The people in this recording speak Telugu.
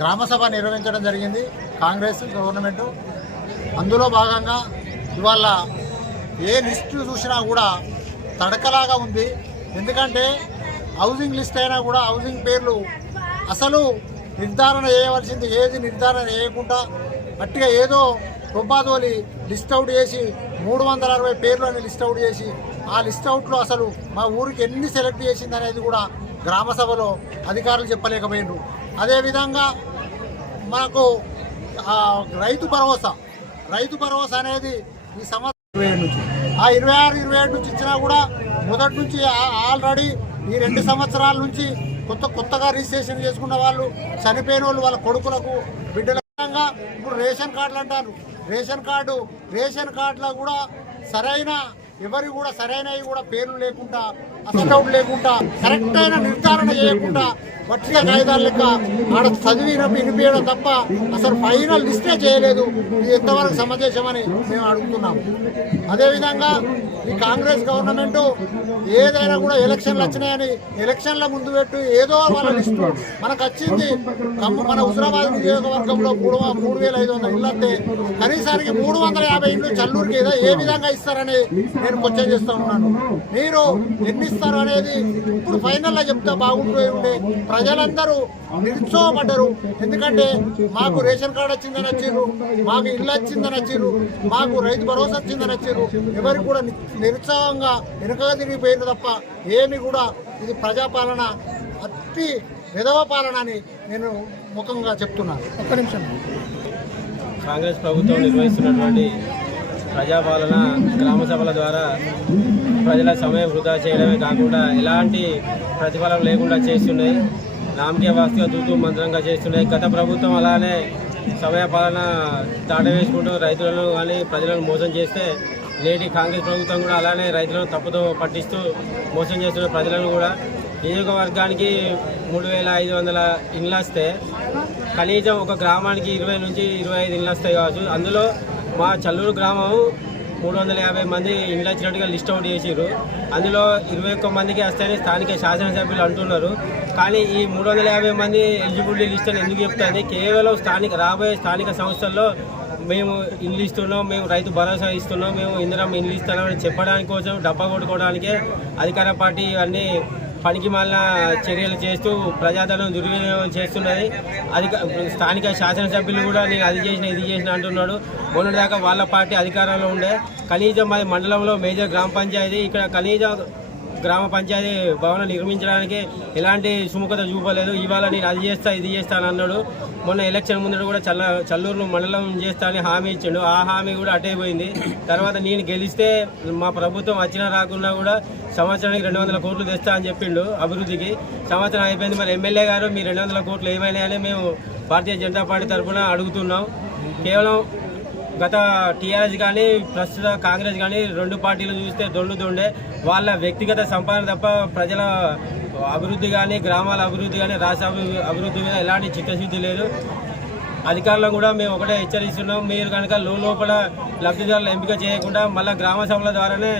గ్రామసభ నిర్వహించడం జరిగింది. కాంగ్రెస్ గవర్నమెంట్. అందులో భాగంగా ఇవాళ ఏ లిస్టు చూసినా కూడా తడకలాగా ఉంది. ఎందుకంటే హౌసింగ్ లిస్ట్ అయినా కూడా హౌసింగ్ పేర్లు అసలు నిర్ధారణ చేయవలసింది ఏది నిర్ధారణ చేయకుండా అట్టిగా ఏదో రొబ్బాదోలి లిస్ట్ అవుట్ చేసి మూడు వందల అరవై పేర్లు అని లిస్ట్ అవుట్ చేసి ఆ లిస్ట్ అవుట్లో అసలు మా ఊరికి ఎన్ని సెలెక్ట్ చేసింది అనేది కూడా గ్రామ సభలో అధికారులు చెప్పలేకపోయినారు. అదేవిధంగా మనకు రైతు భరోసా. రైతు భరోసా అనేది ఈ సంవత్సరం ఇరవై ఏడు నుంచి. ఆ ఇరవై ఆరు ఇరవై ఏడు నుంచి ఇచ్చినా కూడా మొదటి నుంచి ఆల్రెడీ ఈ రెండు సంవత్సరాల నుంచి కొత్త కొత్తగా రిజిస్ట్రేషన్ చేసుకున్న వాళ్ళు చనిపోయిన వాళ్ళు వాళ్ళ కొడుకులకు బిడ్డల విధంగా ఇప్పుడు రేషన్ కార్డులు అంటారు. రేషన్ కార్డు రేషన్ కార్డులో కూడా సరైన ఎవరి కూడా సరైనవి కూడా పేర్లు లేకుండా అసలు లేకుండా కరెక్ట్ అయిన నిర్ధారణ చేయకుండా పట్టిక కాగితాలు లెక్క ఆడ చదివిన వినిపించడం తప్ప అసలు ఫైనల్ లిస్టే చేయలేదు. ఇది ఎంతవరకు సమంజసమని మేము అడుగుతున్నాము అదేవిధంగా ఈ కాంగ్రెస్ గవర్నమెంట్ ఏదైనా కూడా ఎలక్షన్లు వచ్చినాయని ఎలక్షన్ల ముందు పెట్టు ఏదో వాళ్ళ లిస్టు. మనకు వచ్చింది మన హుజరాబాద్ నియోజకవర్గంలో మూడు మూడు వేల ఐదు వందల ఇళ్ళు అంటే కనీసానికి మూడు వందల యాభై ఇళ్ళు చల్లూరుకి ఏదో ఏ విధంగా ఇస్తారని నేను క్వశ్చన్ చేస్తూ ఉన్నాను. మీరు ఎన్ని ఇస్తారు అనేది ఇప్పుడు ఫైనల్లో చెప్తే బాగుంటుంది ఉండే ప్రజలందరూ నిరుత్సాహపడ్డరు ఎందుకంటే మాకు రేషన్ కార్డు వచ్చిందని వచ్చారు మాకు ఇల్లు వచ్చిందని వచ్చారు మాకు రైతు భరోసా వచ్చిందని వచ్చారు ఎవరికి కూడా నిరుత్సాహంగా వెనుకగా తిరిగిపోయారు తప్ప ఏమి కూడా ఇది ప్రజాపాలన అతి విధవ పాలన అని నేను ముఖంగా చెప్తున్నాను ఒక్క నిమిషం. కాంగ్రెస్ ప్రభుత్వం నిర్వహిస్తున్నటువంటి ప్రజాపాలన గ్రామ సభల ద్వారా ప్రజల సమయం వృధా చేయడమే కాకుండా ఎలాంటి ప్రతిఫలం లేకుండా చేస్తున్నాయి నామకే వాస్తుగా మంత్రంగా చేస్తున్నాయి గత ప్రభుత్వం అలానే సమయపాలన దాటవేసుకుంటూ రైతులను కానీ ప్రజలను మోసం చేస్తే నేటి కాంగ్రెస్ ప్రభుత్వం కూడా అలానే రైతులను తప్పుతో పట్టిస్తూ మోసం చేస్తున్న ప్రజలను కూడా నియోజకవర్గానికి మూడు వేల ఐదు వందల ఇండ్లు వస్తే కనీసం ఒక గ్రామానికి ఇరవై నుంచి ఇరవై ఐదు ఇండ్లు వస్తాయి కావచ్చు. అందులో మా చల్లూరు గ్రామం మూడు వందల యాభై మంది ఇండ్లు వచ్చినట్టుగా లిస్ట్ అవుట్ చేసిర్రు. అందులో ఇరవై ఒక్క మందికి వస్తాయని స్థానిక శాసనసభ్యులు అంటున్నారు. కానీ ఈ మూడు వందల యాభై మంది ఎలిజిబిలిటీ లిస్ట్ అని ఎందుకు చెప్తుంది? కేవలం స్థానిక రాబోయే స్థానిక సంస్థల్లో మేము ఇల్లు ఇస్తున్నాం మేము రైతు భరోసా ఇస్తున్నాం మేము ఇందిరం ఇల్లు ఇస్తున్నామని చెప్పడానికి కోసం డబ్బా కొట్టుకోవడానికే అధికార పార్టీ ఇవన్నీ పనికి చర్యలు చేస్తూ ప్రజాధనం దుర్వినియోగం చేస్తున్నది. అది స్థానిక శాసనసభ్యులు కూడా నేను అది చేసిన ఇది చేసిన అంటున్నాడు. మొన్నటిదాకా వాళ్ళ పార్టీ అధికారంలో ఉండే. కనీసం మా మండలంలో మేజర్ గ్రామ పంచాయతీ. ఇక్కడ కనీసం గ్రామ పంచాయతీ భవనం నిర్మించడానికి ఎలాంటి సుముఖత చూపలేదు. ఇవాళ నేను అది చేస్తా ఇది చేస్తా అని అన్నాడు. మొన్న ఎలక్షన్ ముందర కూడా చల్ల చల్లూరులో మండలం చేస్తా అని హామీ ఇచ్చిండు. ఆ హామీ కూడా అటే పోయింది. తర్వాత నేను గెలిస్తే మా ప్రభుత్వం వచ్చినా రాకున్నా కూడా సంవత్సరానికి రెండు వందల కోట్లు తెస్తా అని చెప్పిండు అభివృద్ధికి. సంవత్సరం అయిపోయింది. మరి ఎమ్మెల్యే గారు మీ రెండు వందల కోట్లు ఏమైనాయని మేము భారతీయ జనతా పార్టీ తరఫున అడుగుతున్నాం. కేవలం గత టీఆర్ఎస్ కానీ ప్రస్తుత కాంగ్రెస్ కానీ రెండు పార్టీలు చూస్తే దొండు దొండే. వాళ్ళ వ్యక్తిగత సంపాదన తప్ప ప్రజల అభివృద్ధి కానీ గ్రామాల అభివృద్ధి కానీ రాష్ట్ర అభివృద్ధి మీద ఎలాంటి చిత్తశుద్ధి లేదు. అధికారులను కూడా మేము ఒకటే హెచ్చరిస్తున్నాం. మీరు కనుక లోపల లబ్ధిదారులు ఎంపిక చేయకుండా మళ్ళీ గ్రామ సభల ద్వారానే